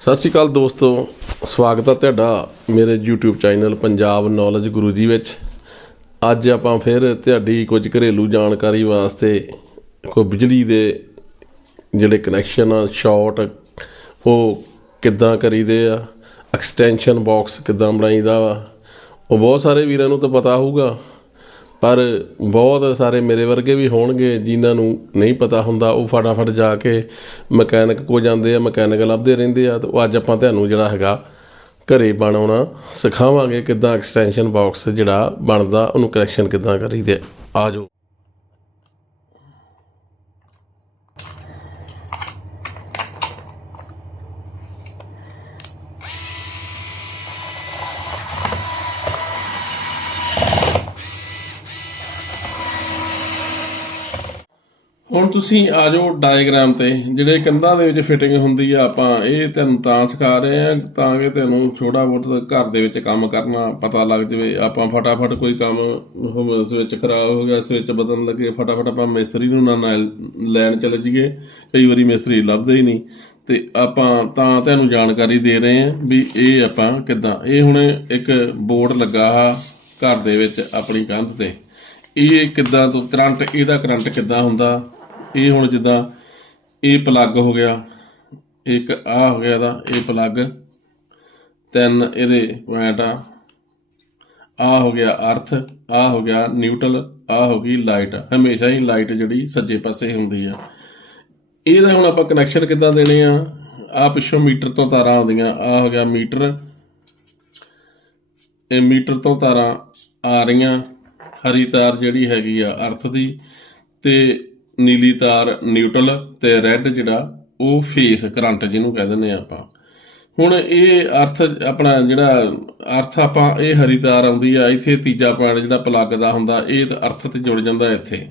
ਸਤਿ ਸ਼੍ਰੀ ਅਕਾਲ ਦੋਸਤੋ, ਸਵਾਗਤ ਹੈ ਤੁਹਾਡਾ ਮੇਰੇ YouTube channel Punjab knowledge Guru ji ਵਿੱਚ। ਅੱਜ ਆਪਾਂ ਫਿਰ ਤੁਹਾਡੀ ਕੁਝ ਘਰੇਲੂ ਜਾਣਕਾਰੀ ਵਾਸਤੇ ਕੋਈ ਬਿਜਲੀ ਦੇ ਜਿਹੜੇ ਕਨੈਕਸ਼ਨ ਆ ਸ਼ਾਰਟ ਉਹ ਕਿੱਦਾਂ ਕਰੀਦੇ ਆ ਐਕਸਟੈਂਸ਼ਨ ਬਾਕਸ ਕਿੱਦਾਂ ਬਣਾਈਦਾ ਵਾ, ਉਹ ਬਹੁਤ ਸਾਰੇ ਵੀਰਾਂ ਨੂੰ ਤਾਂ ਪਤਾ ਹੋਊਗਾ। ਪਰ ਬਹੁਤ ਸਾਰੇ ਮੇਰੇ ਵਰਗੇ ਵੀ ਹੋਣਗੇ ਜਿਨ੍ਹਾਂ ਨੂੰ ਨਹੀਂ ਪਤਾ ਹੁੰਦਾ, ਉਹ ਫਟਾਫਟ ਜਾ ਕੇ ਮਕੈਨਿਕ ਕੋ ਜਾਂਦੇ ਆ, ਮਕੈਨਿਕ ਲੱਭਦੇ ਰਹਿੰਦੇ ਆ, ਤੇ ਉਹ ਅੱਜ ਆਪਾਂ ਤੁਹਾਨੂੰ ਜਿਹੜਾ ਹੈਗਾ ਘਰੇ ਬਣਾਉਣਾ ਸਿਖਾਵਾਂਗੇ ਕਿੱਦਾਂ ਐਕਸਟੈਂਸ਼ਨ ਬਾਕਸ ਜਿਹੜਾ ਬਣਦਾ, ਉਹਨੂੰ ਕਨੈਕਸ਼ਨ ਕਿੱਦਾਂ ਕਰੀਦੇ ਆ। ਹੁਣ ਤੁਸੀਂ ਆ ਜਾਓ ਡਾਇਗਰਾਮ ਤੇ, ਜਿਹੜੇ ਕੰਧਾਂ ਦੇ ਵਿੱਚ ਫਿਟਿੰਗ ਹੁੰਦੀ ਆ ਆਪਾਂ, ਇਹ ਤੁਹਾਨੂੰ ਤਾਂ ਸਿਖਾ ਰਹੇ ਆ, ਤਾਂ ਕਿ ਤੁਹਾਨੂੰ ਛੋਟਾ ਬਹੁਤ ਘਰ ਦੇ ਵਿੱਚ ਕੰਮ ਕਰਨਾ ਪਤਾ ਲੱਗ ਜਾਵੇ। ਆਪਾਂ ਫਟਾਫਟ ਕੋਈ ਕੰਮ ਹੋਵੇ ਸਵਿਚ ਖਰਾਬ ਹੋ ਗਿਆ ਸਵਿਚ ਬਦਲਣ ਲੱਗੇ, ਫਟਾਫਟ ਆਪਾਂ ਮਿਸਤਰੀ ਨੂੰ ਨਾ ਨਾਲ ਲੈਣ ਚਲੇ ਜਾਈਏ। ਕਈ ਵਾਰੀ ਮਿਸਤਰੀ ਲੱਭਦੇ ਹੀ ਨਹੀਂ। ਤੇ ਆਪਾਂ ਤਾਂ ਤੁਹਾਨੂੰ ਜਾਣਕਾਰੀ ਦੇ ਰਹੇ ਆ ਵੀ ਇਹ ਆਪਾਂ ਕਿੱਦਾਂ। ਇਹ ਹੁਣ ਇੱਕ ਬੋਰਡ ਲੱਗਾ ਆ ਘਰ ਦੇ ਵਿੱਚ ਆਪਣੀ ਕੰਧ ਤੇ। ਇਹ ਕਿੱਦਾਂ ਤੋਂ, ਕਰੰਟ, ਇਹਦਾ ਕਰੰਟ ਕਿੱਦਾਂ ਹੁੰਦਾ? ਇਹ ਹੁਣ ਜਿੱਦਾਂ ਇਹ ਪਲੱਗ ਹੋ ਗਿਆ, ਇੱਕ ਆ ਹੋ ਗਿਆ ਇਹਦਾ, ਇਹ ਪਲੱਗ ਤਿੰਨ ਇਹਦੇ ਪੁਆਇੰਟ ਆ। ਆ ਹੋ ਗਿਆ ਅਰਥ ਆ ਹੋ ਗਿਆ ਨਿਊਟਰਲ ਆ ਹੋ ਗਈ ਲਾਈਟ ਹਮੇਸ਼ਾ ਹੀ ਲਾਈਟ ਜਿਹੜੀ ਸੱਜੇ ਪਾਸੇ ਹੁੰਦੀ ਆ। ਇਹਦਾ ਹੁਣ ਆਪਾਂ ਕਨੈਕਸ਼ਨ ਕਿੱਦਾਂ ਦੇਣੇ ਆ? ਆ ਪਿੱਛੋਂ ਮੀਟਰ ਤੋਂ ਤਾਰਾਂ ਆਉਂਦੀਆਂ। ਆ ਹੋ ਗਿਆ ਮੀਟਰ। ਇਹ ਮੀਟਰ ਤੋਂ ਤਾਰਾਂ ਆ ਰਹੀਆਂ। ਹਰੀ ਤਾਰ ਜਿਹੜੀ ਹੈਗੀ ਆ ਅਰਥ ਦੀ। ਤੇ ਨੀਲੀ ਤਾਰ ਨਿਊਟਰਲ ਤੇ ਰੈੱਡ ਜਿਹੜਾ, ਉਹ ਫੇਸ ਕਰੰਟ ਜਿਹਨੂੰ ਕਹਿ ਦਿੰਦੇ ਆ ਆਪਾਂ। ਹੁਣ ਇਹ ਅਰਥ, ਆਪਣਾ ਜਿਹੜਾ ਅਰਥ ਆਪਾਂ, ਇਹ ਹਰੀ ਤਾਰ ਆਉਂਦੀ ਆ, ਇੱਥੇ ਤੀਜਾ ਪੁਆਇੰਟ ਜਿਹੜਾ ਪਲੱਗ ਦਾ ਹੁੰਦਾ, ਇਹ ਤਾਂ ਅਰਥ ਤੇ ਜੁੜ ਜਾਂਦਾ ਇੱਥੇ।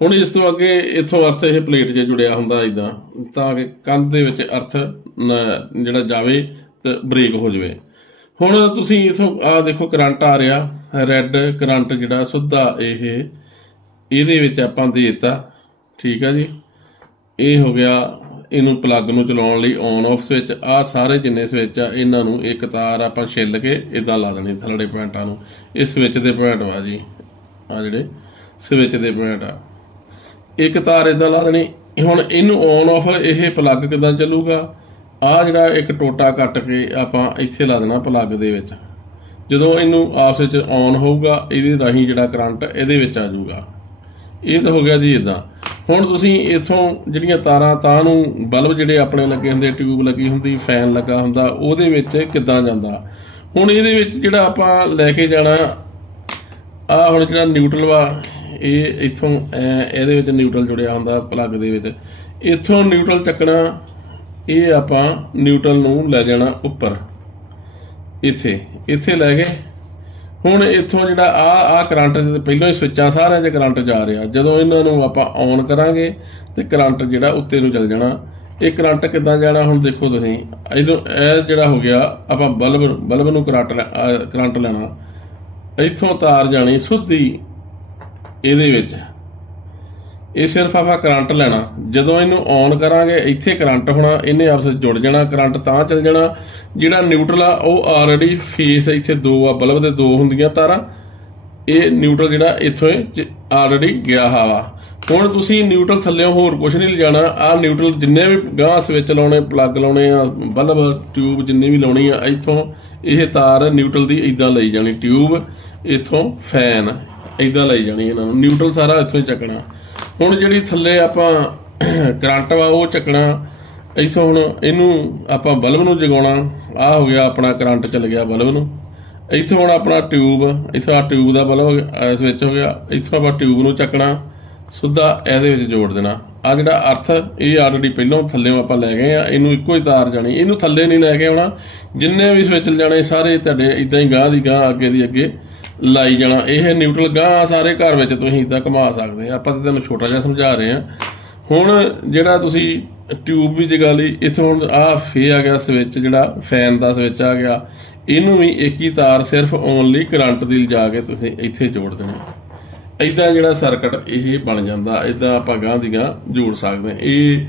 ਹੁਣ ਇਸ ਤੋਂ ਅੱਗੇ ਇਥੋਂ ਅਰਥ ਇਹ ਪਲੇਟ 'ਚ ਜੁੜਿਆ ਹੁੰਦਾ ਇਦਾਂ ਤਾਂ ਕਿ ਕੰਧ ਦੇ ਵਿੱਚ ਅਰਥ ਜਿਹੜਾ ਜਾਵੇ ਤੇ ਬ੍ਰੇਕ ਹੋ ਜਾਵੇ। ਹੁਣ ਤੁਸੀਂ ਇਥੋਂ, ਆ ਦੇਖੋ ਕਰੰਟ ਆ ਰਿਹਾ ਰੈੱਡ ਕਰੰਟ ਜਿਹੜਾ, ਸੁੱਧਾ ਇਹ, ਇਹਦੇ ਵਿੱਚ ਆਪਾਂ ਦੇ ਦਿੱਤਾ। ਠੀਕ ਆ ਜੀ। ਇਹ ਹੋ ਗਿਆ ਇਹਨੂੰ ਪਲੱਗ ਨੂੰ ਚਲਾਉਣ ਲਈ ਔਨ ਆਫ ਸਵਿਚ ਆ ਸਾਰੇ ਜਿੰਨੇ ਸਵਿਚ ਆ, ਇਹਨਾਂ ਨੂੰ ਇੱਕ ਤਾਰ ਆਪਾਂ ਛਿੱਲ ਕੇ ਇਦਾਂ ਲਾ ਦੇਣੀ ਥੱਲੜੇ ਪੁਆਇੰਟਾਂ ਨੂੰ। ਇਹ ਸਵਿਚ ਦੇ ਪੁਆਇੰਟ ਵਾ ਜੀ ਆ ਜਿਹੜੇ ਸਵਿਚ ਦੇ ਪੁਆਇੰਟ ਆ। ਇੱਕ ਤਾਰ ਇਦਾਂ ਲਾ ਦੇਣੀ। ਹੁਣ ਇਹਨੂੰ ਔਨ ਆਫ ਇਹ ਪਲੱਗ ਕਿਦਾਂ ਚੱਲੂਗਾ? ਆ ਜਿਹੜਾ ਇੱਕ ਟੋਟਾ ਕੱਟ ਕੇ ਆਪਾਂ ਇੱਥੇ ਲਾ ਦੇਣਾ ਪਲੱਗ ਦੇ ਵਿੱਚ। ਜਦੋਂ ਇਹਨੂੰ ਆਪਸ ਵਿੱਚ ਔਨ ਹੋਊਗਾ, ਇਹਦੇ ਰਾਹੀਂ ਜਿਹੜਾ ਕਰੰਟ ਇਹਦੇ ਵਿੱਚ ਆ ਜਾਊਗਾ। ਇਹ ਤਾਂ ਹੋ ਗਿਆ ਜੀ ਇਦਾਂ ਹੁਣ ਤੁਸੀਂ ਇਥੋਂ ਜਿਹੜੀਆਂ ਤਾਰਾਂ, ਤਾਂ ਨੂੰ ਬਲਬ ਜਿਹੜੇ ਆਪਣੇ ਲੱਗੇ ਹੁੰਦੇ, ਟਿਊਬ ਲੱਗੀ ਹੁੰਦੀ, ਫੈਨ ਲੱਗਾ ਹੁੰਦਾ, ਉਹਦੇ ਵਿੱਚ ਕਿੱਦਾਂ ਜਾਂਦਾ? ਹੁਣ ਇਹਦੇ ਵਿੱਚ ਜਿਹੜਾ ਆਪਾਂ ਲੈ ਕੇ ਜਾਣਾ ਆ ਹੁਣ ਜਿਹੜਾ ਨਿਊਟਰਲ ਵਾ, ਇਹ ਇਥੋਂ ਇਹਦੇ ਵਿੱਚ ਨਿਊਟਰਲ ਜੁੜਿਆ ਹੁੰਦਾ ਪਲੱਗ ਦੇ ਵਿੱਚ। ਇਥੋਂ ਨਿਊਟਰਲ ਚੱਕਣਾ, ਇਹ ਆਪਾਂ ਨਿਊਟਰਲ ਨੂੰ ਲੈ ਜਾਣਾ ਉੱਪਰ। ਇੱਥੇ ਇੱਥੇ ਲੈ ਕੇ ਹੁਣ ਇੱਥੋਂ ਜਿਹੜਾ ਆ ਆ ਕਰੰਟ ਦੇ ਪਹਿਲਾਂ ਹੀ ਸਵਿੱਚਾਂ ਸਾਰਿਆਂ 'ਚ ਕਰੰਟ ਜਾ ਰਿਹਾ। ਜਦੋਂ ਇਹਨਾਂ ਨੂੰ ਆਪਾਂ ਔਨ ਕਰਾਂਗੇ ਤੇ ਕਰੰਟ ਜਿਹੜਾ ਉੱਤੇ ਨੂੰ ਚੱਲ ਜਾਣਾ। ਇਹ ਕਰੰਟ ਕਿੱਦਾਂ ਜਾਣਾ ਹੁਣ ਦੇਖੋ ਤੁਸੀਂ। ਇਹਨੂੰ, ਇਹ ਜਿਹੜਾ ਹੋ ਗਿਆ, ਆਪਾਂ ਬਲਬ ਬਲਬ ਨੂੰ ਕਰੰਟ ਲੈ- ਕਰੰਟ ਲੈਣਾ। ਇੱਥੋਂ ਤਾਰ ਜਾਣੀ ਸੁੱਧੀ ਇਹਦੇ ਵਿੱਚ। ਇਹ ਸਿਰਫ ਆਪਾਂ ਕਰੰਟ ਲੈਣਾ। ਜਦੋਂ ਇਹਨੂੰ ਔਨ ਕਰਾਂਗੇ, ਇੱਥੇ ਕਰੰਟ ਹੋਣਾ, ਇਹਨੇ ਆਪਸ ਵਿੱਚ ਜੁੜ ਜਾਣਾ, ਕਰੰਟ ਤਾਂ ਚੱਲ ਜਾਣਾ। ਜਿਹੜਾ ਨਿਊਟਰਲ ਆ, ਉਹ ਆਲਰੇਡੀ ਫੇਸ ਇੱਥੇ ਦੋ ਆ, ਬਲਬ ਦੇ ਦੋ ਹੁੰਦੀਆਂ ਤਾਰਾਂ। ਇਹ ਨਿਊਟਰਲ ਜਿਹੜਾ ਇੱਥੋਂ ਆਲਰੇਡੀ ਗਿਆ ਵਾ। ਹੁਣ ਤੁਸੀਂ ਨਿਊਟਰਲ ਥੱਲੇੋਂ ਹੋਰ ਕੁਝ ਨਹੀਂ ਲਿਜਾਣਾ। ਆ ਨਿਊਟਰਲ ਜਿੰਨੇ ਵੀ ਗਾਂ ਸਵਿਚ ਲਾਉਣੇ ਪਲੱਗ ਲਾਉਣੇ ਆ, ਬਲਬ ਟਿਊਬ ਜਿੰਨੇ ਵੀ ਲਾਉਣੀ ਆ, ਇੱਥੋਂ ਇਹ ਤਾਰ ਨਿਊਟਰਲ ਦੀ ਇਦਾਂ ਲਈ ਜਾਣੀ। ਟਿਊਬ ਇੱਥੋਂ ਫੈਨ ਇਦਾਂ ਲਈ ਜਾਣੀ ਇਹਨਾਂ ਨੂੰ। ਨਿਊਟਰਲ ਸਾਰਾ ਇੱਥੋਂ ਹੀ ਚੱਕਣਾ। ਹੁਣ ਜਿਹੜੀ ਥੱਲੇ ਆਪਾਂ ਕਰੰਟ ਵਾ, ਉਹ ਚੱਕਣਾ। ਇਥੋਂ ਹੁਣ ਇਹਨੂੰ ਆਪਾਂ ਬਲਬ ਨੂੰ ਜਗਾਉਣਾ। ਆ ਹੋ ਗਿਆ ਆਪਣਾ ਕਰੰਟ ਚੱਲ ਗਿਆ ਬਲਬ ਨੂੰ। ਇੱਥੇ ਹੁਣ ਆਪਣਾ ਟਿਊਬ, ਇੱਥੇ ਆ ਟਿਊਬ ਦਾ ਬਲਬ ਸਵਿਚ ਹੋ ਗਿਆ। ਇੱਥੋਂ ਆਪਾਂ ਟਿਊਬ ਨੂੰ ਚੱਕਣਾ, ਸਿੱਧਾ ਇਹਦੇ ਵਿੱਚ ਜੋੜ ਦੇਣਾ। ਆ ਜਿਹੜਾ ਅਰਥ, ਇਹ ਆਲਰੇਡੀ ਪਹਿਲਾਂ ਥੱਲੇੋਂ ਆਪਾਂ ਲੈ ਗਏ ਆ, ਇਹਨੂੰ ਇੱਕੋ ਹੀ ਤਾਰ ਜਾਣੀ। ਇਹਨੂੰ ਥੱਲੇ ਨਹੀਂ ਲੈ ਕੇ ਆਉਣਾ। ਜਿੰਨੇ ਵੀ ਸਵਿਚ ਜਾਣੇ, ਸਾਰੇ ਤੁਹਾਡੇ ਇਦਾਂ ਹੀ ਗਾਂ ਦੀ ਗਾਂ ਅੱਗੇ ਦੀ ਅੱਗੇ। ਲਾਈ ਜਾਣਾ। ਇਹ ਨਿਊਟਰਲ ਗਾਂ ਸਾਰੇ ਘਰ ਵਿੱਚ ਤੁਸੀਂ ਇਦਾਂ ਘੁਮਾ ਸਕਦੇ ਆ। ਆਪਾਂ ਤਾਂ ਤੁਹਾਨੂੰ ਛੋਟਾ ਜਿਹਾ ਸਮਝਾ ਰਹੇ ਆ। ਹੁਣ ਜਿਹੜਾ ਤੁਸੀਂ ਟਿਊਬ ਵੀ ਜਗਾ ਲਈ, ਇੱਥੋਂ ਹੁਣ ਆ ਫੇ ਆ ਗਿਆ ਸਵਿਚ ਜਿਹੜਾ ਫੈਨ ਦਾ ਸਵਿਚ ਆ ਗਿਆ। ਇਹਨੂੰ ਵੀ ਇੱਕ ਹੀ ਤਾਰ ਸਿਰਫ ਓਨਲੀ ਕਰੰਟ ਦੀ ਲਿਜਾ ਕੇ ਤੁਸੀਂ ਇੱਥੇ ਜੋੜ ਦੇਣਾ। ਇਦਾਂ ਜਿਹੜਾ ਸਰਕਟ ਇਹ ਬਣ ਜਾਂਦਾ ਇਦਾਂ ਆਪਾਂ ਗਾਂ ਦੀ ਗਾਂ ਜੋੜ ਸਕਦੇ ਹਾਂ ਇਹ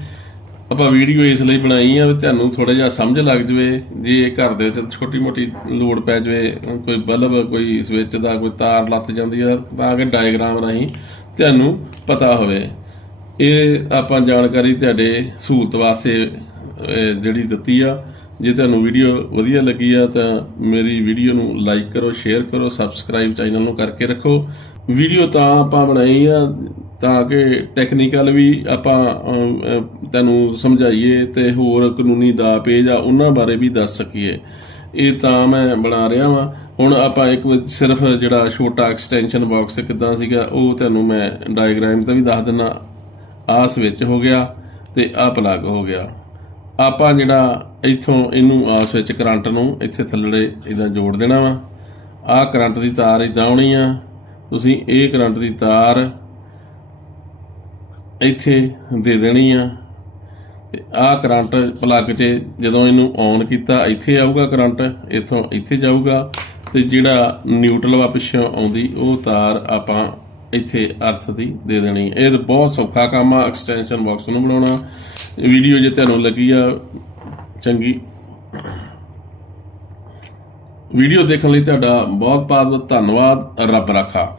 ਆਪਾਂ ਵੀਡੀਓ ਇਸ ਲਈ ਬਣਾਈ ਆ ਵੀ ਤੁਹਾਨੂੰ ਥੋੜਾ ਜਿਹਾ ਸਮਝ ਲੱਗ ਜਵੇ, ਜੇ ਘਰ ਦੇ ਵਿੱਚ ਛੋਟੀ ਮੋਟੀ ਲੋੜ ਪੈ ਜਵੇ, ਕੋਈ ਬਲਬ, ਕੋਈ ਸਵਿਚ ਦਾ ਕੋਈ ਤਾਰ ਲੱਤ ਜਾਂਦੀ ਆ, ਤਾਂ ਕਿ ਡਾਇਗਰਾਮ ਰਾਹੀਂ ਤੁਹਾਨੂੰ ਪਤਾ ਹੋਵੇ। ਇਹ ਆਪਾਂ ਜਾਣਕਾਰੀ ਤੁਹਾਡੇ ਸਹੂਲਤ ਵਾਸਤੇ ਜਿਹੜੀ ਦਿੱਤੀ ਆ। ਜੇ ਤੁਹਾਨੂੰ ਵੀਡੀਓ ਵਧੀਆ ਲੱਗੀ ਆ ਤਾਂ ਮੇਰੀ ਵੀਡੀਓ ਨੂੰ ਲਾਈਕ ਕਰੋ ਸ਼ੇਅਰ ਕਰੋ ਸਬਸਕ੍ਰਾਈਬ ਚੈਨਲ ਨੂੰ ਕਰਕੇ ਰੱਖੋ। ਵੀਡੀਓ ਤਾਂ ਆਪਾਂ ਬਣਾਈ ਆ ਤਾਂ ਕਿ ਟੈਕਨੀਕਲ ਵੀ ਆਪਾਂ ਅਮ, ਤੁਹਾਨੂੰ ਸਮਝਾਈਏ ਤੇ ਹੋਰ ਕਾਨੂੰਨੀ ਦਾ ਪੇਜ ਆ ਉਹਨਾਂ ਬਾਰੇ ਵੀ ਦੱਸ ਸਕੀਏ। ਇਹ ਤਾਂ ਮੈਂ ਬਣਾ ਰਿਹਾ ਵਾਂ। ਹੁਣ ਆਪਾਂ ਇੱਕ ਸਿਰਫ ਜਿਹੜਾ ਛੋਟਾ ਐਕਸਟੈਂਸ਼ਨ ਬਾਕਸ ਕਿਦਾਂ ਸੀਗਾ ਉਹ ਤੁਹਾਨੂੰ ਮੈਂ ਡਾਇਗ੍ਰਾਮ ਤੇ ਵੀ ਦੱਸ ਦਿੰਨਾ। ਆਸ ਵਿੱਚ ਹੋ ਗਿਆ ਤੇ ਆਹ ਪਲੱਗ ਹੋ ਗਿਆ। ਆਪਾਂ ਜਿਹੜਾ ਇੱਥੋਂ ਇਹਨੂੰ ਆਸ ਵਿੱਚ ਕਰੰਟ ਨੂੰ ਇੱਥੇ ਥੱਲੜੇ ਇਦਾਂ ਜੋੜ ਦੇਣਾ ਵਾ। ਆਹ ਕਰੰਟ ਦੀ ਤਾਰ ਇਦਾਂ ਆਉਣੀ ਆ। ਤੁਸੀਂ ਇਹ ਕਰੰਟ ਦੀ ਤਾਰ ਇੱਥੇ ਦੇ ਦੇਣੀ ਆ। ਤੇ ਆਹ ਕਰੰਟ ਪਲੱਗ 'ਚ ਜਦੋਂ ਇਹਨੂੰ ਔਨ ਕੀਤਾ, ਇੱਥੇ ਆਊਗਾ ਕਰੰਟ, ਇੱਥੋਂ ਇੱਥੇ ਜਾਊਗਾ। ਤੇ ਜਿਹੜਾ ਨਿਊਟਰਲ ਵਾ ਪਿੱਛੋਂ ਆਉਂਦੀ, ਉਹ ਤਾਰ ਆਪਾਂ ਇੱਥੇ ਅਰਥ ਦੀ ਦੇ ਦੇਣੀ। ਇਹ ਤਾਂ ਬਹੁਤ ਸੌਖਾ ਕੰਮ ਆ ਐਕਸਟੈਂਸ਼ਨ ਬਾਕਸ ਨੂੰ ਬਣਾਉਣਾ। ਵੀਡੀਓ ਜੇ ਤੁਹਾਨੂੰ ਲੱਗੀ ਆ, ਚੰਗੀ। ਵੀਡੀਓ ਦੇਖਣ ਲਈ ਤੁਹਾਡਾ ਬਹੁਤ ਬਹੁਤ ਧੰਨਵਾਦ। ਰੱਬ ਰਾਖਾ।